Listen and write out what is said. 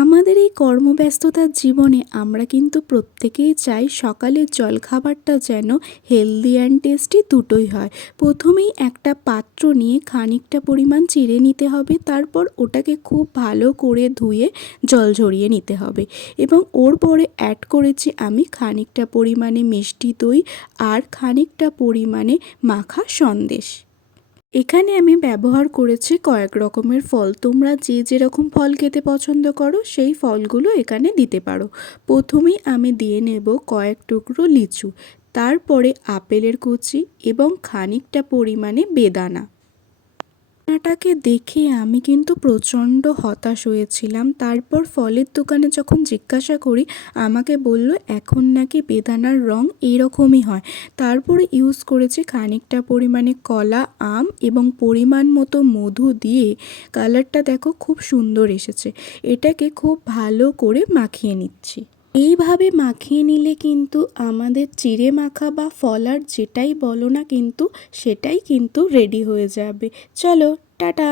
আমাদের এই কর্মব্যস্ততার জীবনে আমরা কিন্তু প্রত্যেকেই চাই সকালের জলখাবারটা যেন হেলদি অ্যান্ড টেস্টি দুটোই হয়। প্রথমেই একটা পাত্র নিয়ে খানিকটা পরিমাণ চিড়ে নিতে হবে, তারপর ওটাকে খুব ভালো করে ধুয়ে জল ঝরিয়ে নিতে হবে। এবং ওর পরে অ্যাড করেছি আমি খানিকটা পরিমাণে মিষ্টি দই আর খানিকটা পরিমাণে মাখা সন্দেশ। এখানে আমি ব্যবহার করেছি কয়েক রকমের ফল। তোমরা যে যেরকম ফল খেতে পছন্দ করো, সেই ফলগুলো এখানে দিতে পারো। প্রথমেই আমি দিয়ে নেব কয়েক টুকরো লিচু, তারপরে আপেলের কুচি এবং খানিকটা পরিমাণে বেদানা। বেদানাটাকে দেখে আমি কিন্তু প্রচণ্ড হতাশ হয়েছিলাম। তারপর ফলের দোকানে যখন জিজ্ঞাসা করি, আমাকে বলল, এখন নাকি বেদানার রং এরকমই হয়। তারপরে ইউজ করেছি খানিকটা পরিমাণে কলা, আম এবং পরিমাণ মতো মধু দিয়ে কালারটা দেখো খুব সুন্দর এসেছে। এটাকে খুব ভালো করে মাখিয়ে নিচ্ছি। এইভাবে মাখিয়ে নিলে কিন্তু আমাদের চিড়ে মাখা বা ফলার যেটাই বলো না কিন্তু, সেটাই কিন্তু রেডি হয়ে যাবে। চলো। টাটা